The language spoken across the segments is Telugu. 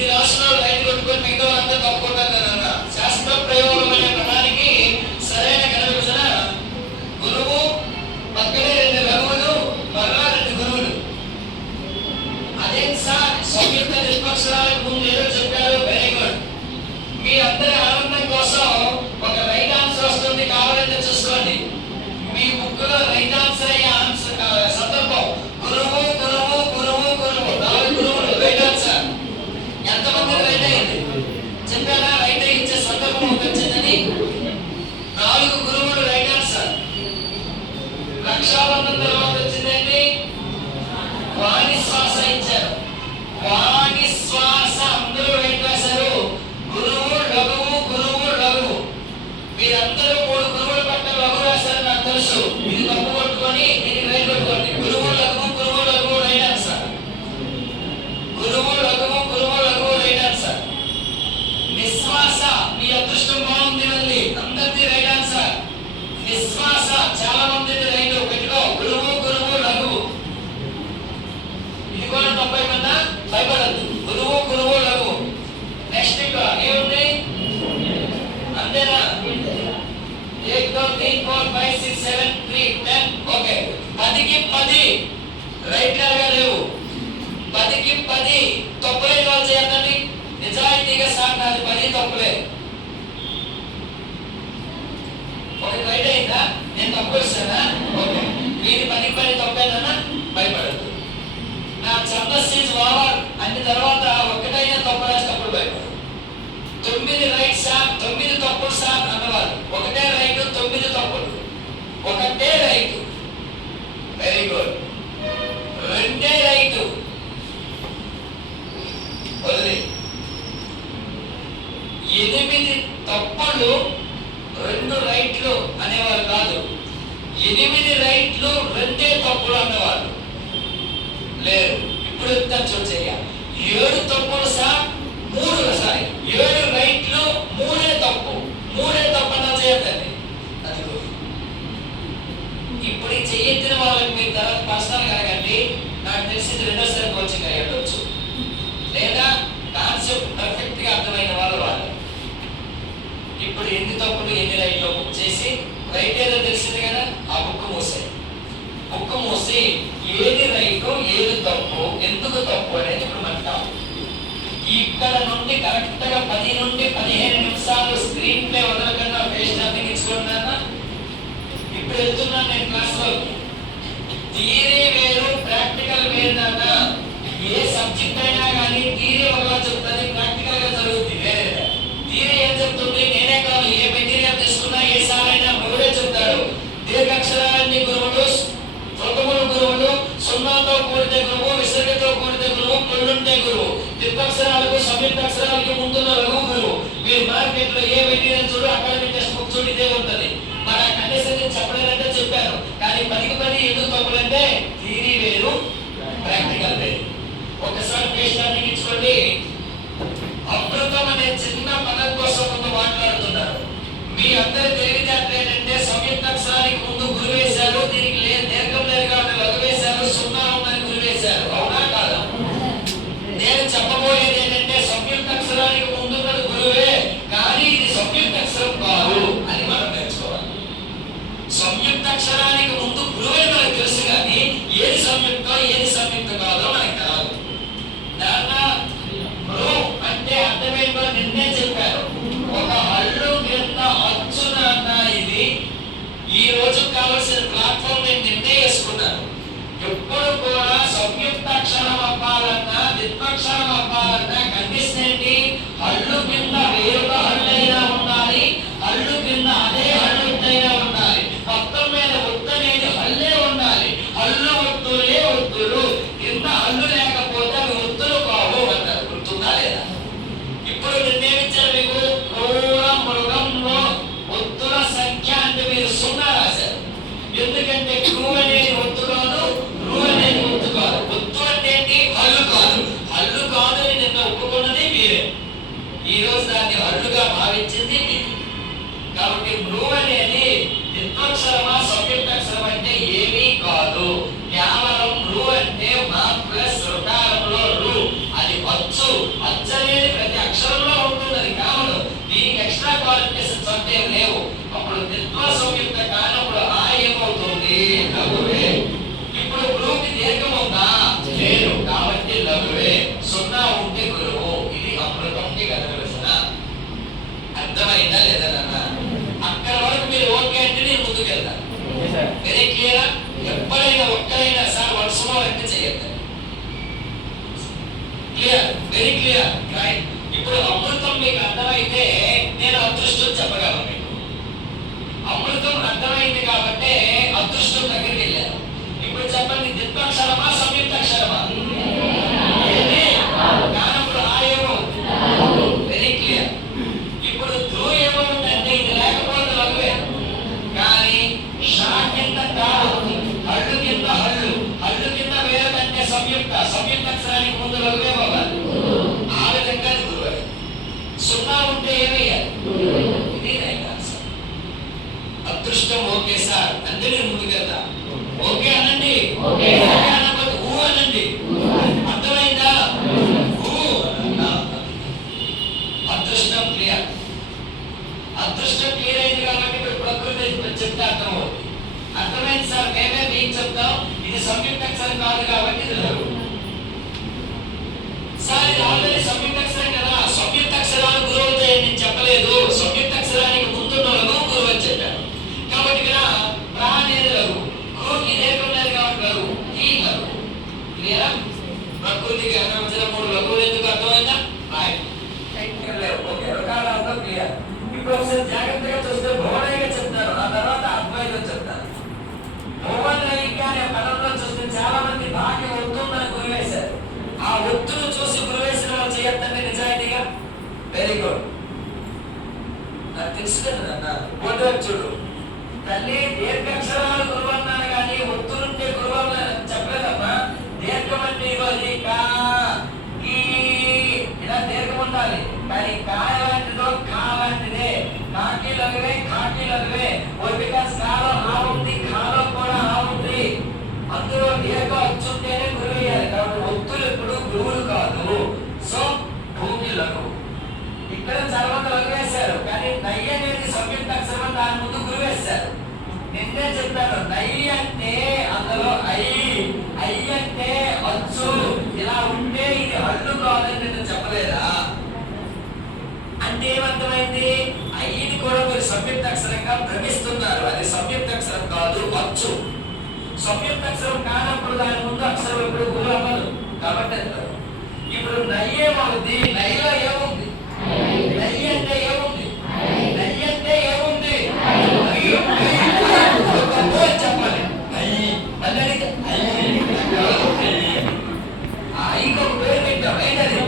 ఇది రాసిన రైట్ కొట్టుకొని మిగతా వాళ్ళంతా తప్పుకుంటారు కదా. శాస్త్ర ప్రయోగం అనే పదానికి సరైన కనవిభజన గురువు పక్కనే 2 లఘువులు మరలా 2 గురువులు. అదేం సార్ సంయుక్త నిష్పక్షరాలకు ముందు ఏదో చెప్పారు, వెరీ గుడ్. మీ అందరి ఆనందం కోసం ఒక రైట్ ఆన్సర్ వస్తుంది, కావాలంటే చూసుకోండి. మీ బుక్ లో రైట్ ఆన్సర్ అయ్యే ఆన్సర్ సందర్భం గురువు గురువు గురువు గురువు 4 గురువులు రైట్ ఆన్సర్. ఎంతమంది రైట్ అయ్యింది చెప్పారా? రైట్ అయ్యించే సందర్భం వచ్చిందని 4 గురువులు రైట్ ఆన్సర్. రక్షాబంధం తర్వాత వచ్చిందండి వాణి శ్వాస ఇచ్చారు. వాణి శ్వాస అందరూ రైట్ రాశారు. గురువు లఘువు గురువు లఘువు. మీరందరూ 3 గురువుల పక్కన లఘువు రాశారు నాకు తెలుసు. ఇది తప్పు కొట్టుకొని ఇది రైట్ కొట్టుకోండి. గురువు లఘువు గురువు లఘువు రైట్ ఆన్సర్. గురువు లఘువు గురువు లఘువు రైట్ ఆన్సర్. నిశ్వాస మీ అదృష్టం బాగుంది మళ్ళీ అందరిది రైట్ ఆన్సర్. నిశ్వాస చాలా మంది రైట్ పెట్టుకో. గురువు గురువు లఘువు. ఇది కూడా తప్పై కన్నా భయపడద్దు. గురువు గురువు లఘువు. నెక్స్ట్ ఇంకా ఏముంది అంతేనా? 1 2 3 4 5 6 7 3 10 ఓకే. 10కి 10 రైట్ లాగా లేవు. 10కి 10 తప్పులే వాళ్ళు చేయండి. నిజాయితీగా సాగినది 10 తప్పులే. ఒకటి రైట్ అయిందా? నేను తప్పు చేశానా? ఓకే. మీరు 10కి 10 తప్పేదన్నా భయపడద్దు. నా ఛందస్సు ఈజ్ ఓవర్ అన్ని తర్వాత ఒకటైనా తప్పు రాసినప్పుడు భయపడదు. 9 రైట్ సార్ 9 తప్పులు సార్ అన్నవారు. ఒకటే రైట్ 9 తప్పులు. ఒకటే రైట్ వెరీ గుడ్. 2 రైట్ వదిలి. 8 తప్పులు 2 రైట్లు అనేవారు కాదు. 8 రైట్లు 2 తప్పులు అన్నవారు లేరు. ఇప్పుడు చూసేయ 7 తప్పులు సార్ 3 సారీ 7 రైట్లు 3 తప్పు. 3 తప్పు అన్నా చేయద్దండి. అదిగో ఇప్పుడు చెయ్యెత్తిన వాళ్ళకి మీరు తర్వాత పర్సనల్ కలగండి. నాకు తెలిసింది 2వ కోచింగ్ అయ్యొచ్చు, లేదా కాన్సెప్ట్ పర్ఫెక్ట్ గా అర్థమైన వాళ్ళు. ఇప్పుడు ఎన్ని తప్పులు ఎన్ని రైట్లు బుక్ చేసి రైట్ ఏదో తెలిసింది కదా, ఆ బుక్ మూసాయి. బుక్ మూసి ఏది రైటు ఏది తప్పు ఎందుకు తప్పు అనేది ఇప్పుడు మనకు ఇక్కడ నుండి కరెక్ట్ గా 10 నుండి 15 నిమిషాలు స్క్రీన్ ప్లే వదలకుండా పేజ్ టర్నింగ్ ఇచ్చుకుంటున్నా. ఇప్పుడు వెళ్తున్నాను నేను క్లాస్ లో. థియరీ వేరు ప్రాక్టికల్ వేరు నాన్న. ఏ సబ్జెక్ట్ అయినా కానీ థియరీ ఒకలా చెప్తుంది, ప్రాక్టికల్ గా జరుగుతుంది వేరే. థియరీ ఏం చెప్తుంది? నేనే కాదు, ఏ మెటీరియల్ తీసుకున్నా ఏ సార్ అయినా మూడే చెప్తాడు. దీర్ఘాక్షరాలన్నీ గురువులు, స్వతములు గురువులు, సున్నాతో కూడితే గురువు, విసర్గతో కూడితే గురువు, పొల్లుంటే గురువు. ద్విత్వక్షరాలకు సంయుక్తాక్షరాలకు ముందున్న లఘువు గురువు. మీరు మార్కెట్ లో ఏ మెటీరియల్ చూడు, అకాడమిక్ టెక్స్ట్ బుక్ చూడు, ఇదే ఉంటుంది. మన కండిషన్ చెప్పలేదంటే చెప్పాను. కానీ 10కి 10 ఎందుకు తప్పులంటే థియరీ వేరు ప్రాక్టికల్ వేరు. ఒకసారి పేజ్ టర్నింగ్ ఇచ్చుకోండి. అమృతం అనే చిన్న పదం కోసం ముందు మాట్లాడుతున్నారు. మీ అందరి తెలివితేటలు ఏంటంటే సంయుక్తాక్షరానికి ముందు గురు వేశారు, దీనికి దీర్ఘం లేదు కాబట్టి లఘు వేశారు, 0 ఉందని గురు వేశారు. అవునా కాదా? నేను చెప్పబోయేది ఏంటంటే సంయుక్తాక్షరానికి ముందున్నది గురువే, కానీ ఇది సంయుక్తాక్షరం కాదు అని మనం నేర్చుకోవాలి. సంయుక్తాక్షరానికి ముందు గురువే మనకు తెలుసు, కానీ ఏది సంయుక్తం ఏది సంయుక్తం కాదో మనకు తెలియదు. దాన్న గురు అంటే అర్థమేంటో నిన్నే చెప్పారు. ఒక హల్లు కింద అచ్చునన్న ఇది ఈ రోజు కావాల్సిన ప్లాట్ఫామ్ నేను నిన్నే వేసుకున్నాను. ఎప్పుడు కూడా సంయుక్తాక్షరం అవ్వాలన్నా ద్విత్వక్షరం అవ్వాలన్నా కండిషన్ ఏంటి? హల్లు కింద వేరొక హల్లైనా ఉండాలి, హల్లు కింద అదే హల్లుట్టైనా ఉండాలి. మొత్తం మీద ఒత్తు అనేది హల్లే ఉండాలి. హల్లు ఒత్తులే ఒత్తులు. కింద హల్లు లేకపోతే అవి ఒత్తులు కావు అంటారు. గుర్తుందా లేదా? ఇప్పుడు నిర్ణయించారు మీకు మృగంలో ఒత్తుల సంఖ్య అంటే మీరు 0 రాశారు. ఎందుకంటే క్రూ అనేది ఒత్తు కాదు, రూ అనేది ఒత్తు కాదు. ఒత్తు అంటే ఏంటి? హల్లు కాదు. హల్లు కాదు అని నిన్న ఒప్పుకున్నది మీరే. ఈ రోజు దాన్ని హల్లుగా భావించింది మీరు. కాబట్టి రూ అనేది ద్విత్వక్షరమా సంయుక్తాక్షరం అంటే ఏమీ కాదు. కేవలం రూ అంటే మా ప్లస్ రుకారంలో రూ. అది అచ్చు. అచ్చనే క్లియర్, వెరీ క్లియర్, రైట్. ఇప్పుడు అమృతం మీకు అర్థమైతే నేను అదృష్టం చెప్పగలను మీకు. అమృతం అర్థమైంది కాబట్టి అదృష్టం దగ్గరికి వెళ్ళాను. ఇప్పుడు చెప్పండి, ద్విత్వాక్షరమా సంయుక్తాక్షరమా? కానప్పుడు ఆ ఏమో వెరీ క్లియర్. ఇప్పుడు ధ్రువ ఏమవుతుందంటే ఇది లేకపోతే లఘువే, కానీ షా కింద తాడు, హళ్ళు కింద హళ్ళు, హళ్ళు కింద వేరకంటే సంయుక్త, సంయుక్తాక్షరానికి ముందు లఘువే పోవాలి. ఆ విధంగా గురువే. సున్నా ఉంటే ఏమయ్యాలి? ఇది రైట్ ఆన్సర్. అదృష్టం ఓకే సార్ అంటే నేను ముందుకెళ్తా. ఓకే అనండి, ఓకే అనకపోతే ఊ అనండి. అర్థమైందా? ఊ అన్నా. అదృష్టం క్లియర్. అదృష్టం క్లియర్ అయింది కాబట్టి ఇప్పుడు ప్రకృతి చెప్తే అర్థమవుతుంది. అర్థమైంది సార్, మేమే మీకు చెప్తాం. ఇది సంయుక్తాక్షరం కాదు కాబట్టి ఇది లేదు సార్. ఇది ఆల్రెడీ సంయుక్తాక్షరం కదా. సంయుక్తాక్షరాలు గురువు అవుతాయని నేను చెప్పలేదు. సంయుక్తాక్షరానికి ముందున్న లఘువు గురువు అని చెప్పాను. కాబట్టి ఇక్కడ ప్రా అనేది లఘువు, గురువుకి లేకున్నది కాబట్టి లఘువు, ఈ లఘువు. క్లియరా? ప్రకృతికి వచ్చిన మూడు లఘువులు ఎందుకు అర్థమైందా? రైట్. ఓకే, రకాల అర్థం క్లియర్. ఇప్పుడు ఒకసారి జాగ్రత్తగా చూస్తే భువనైగా చెప్తారు, ఆ తర్వాత అద్వైతం చెప్తారు. భువనైక అనే పదంలో చూస్తే చాలా మంది భాగ్యం వస్తుందని గురివేశారు. ఆ ఒత్తును చూసి గురివేసిన వాళ్ళు చేయొద్దండి నిజాయితీగా. Very good. నాకు తెలుసు కదా అన్న. చూడు తల్లి, దీర్ఘాక్షరాలు గురువు అన్నాను కానీ ఒత్తులుంటే గురువు అన్నాను చెప్పలేదమ్మా. దీర్ఘం అంటే ఇవ్వాలి, కా ఈ ఇలా దీర్ఘం ఉండాలి. కానీ కా లాంటిదో కా లాంటిదే. కాకి లఘువే, కాకి లఘువే. బికాస్ కాలో ఆ ఉంది, కాలో కూడా ఆ ఉంది. అందులో దీర్ఘ వచ్చుంటేనే గురువు వేయాలి. కాబట్టి ఒత్తులు ఎప్పుడు గురువులు కాదు. సో భూమి లఘువు. ఇక్కడ తర్వాత లఘువేశారు, కానీ నై అనేది సంయుక్తాక్షరం, దాని ముందు గురువు వేశారు. నిన్నే చెప్పాను, నై అంటే అందులో ఐ, ఐ అంటే అచ్చు. ఇలా ఉంటే ఇది హళ్ళు కాదని నేను చెప్పలేదా? అంటే ఏమర్థమైంది? ఐని కూడా మీరు సంయుక్తాక్షరంగా భ్రమిస్తున్నారు. అది సంయుక్తాక్షరం కాదు, అచ్చు. సంయుక్తాక్షరం కానప్పుడు దాని ముందు అక్షరం ఎప్పుడు గురువు అవ్వదు. కాబట్టి ఇప్పుడు నై ఏమవుతుంది? నైలో ఏముంది? నై అంటే ఏముంది? నై అంటే ఏముంది? చెప్పాలి. ఐకి ఒక పేరు పెట్టాం, ఏంటది?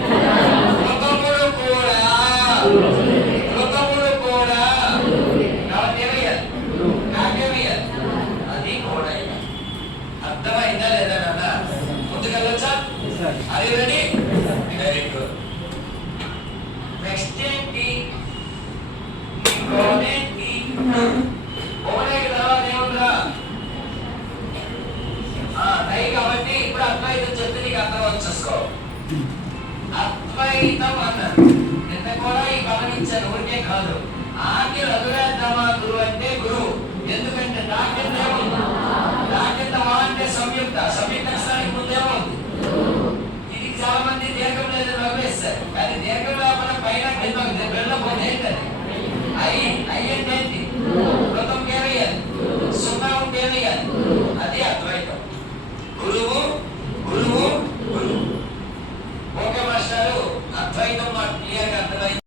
మృగముడు కూడా, మృగముడు కూడా. కాబట్టి ఏమయ్యాలి? నాకేమయ్యాలి? అది కూడా. అర్థమైందా లేదా నాన్న? ముందుకెళ్ళొచ్చా? అది రెడీ? Very good. నెక్స్ట్ ఏంటి? ఓనేకి తర్వాత ఏముందిరా? నై కాబట్టి ఇప్పుడు అద్వైతం చెప్తే నీకు అర్థం వచ్చేసుకో. అద్వైతం అన్నారు. నిన్న కూడా ఈ గమనించాను, ఊరికే కాదు. ఆకి రఘువేద్దామా గురువు అంటే గురువు. ఎందుకంటే నాకింద ఏముంది? నాకింద మా అంటే సంయుక్త, సంయుక్తాక్షరానికి ముందేముంది? దీనికి చాలా మంది దీర్ఘం లేదు రఘువేస్తారు, కానీ దీర్ఘం లేకుండా పైన కింద వెళ్ళబోతే ఏంటది? ఐ, ఐ అంటే ఏంటి?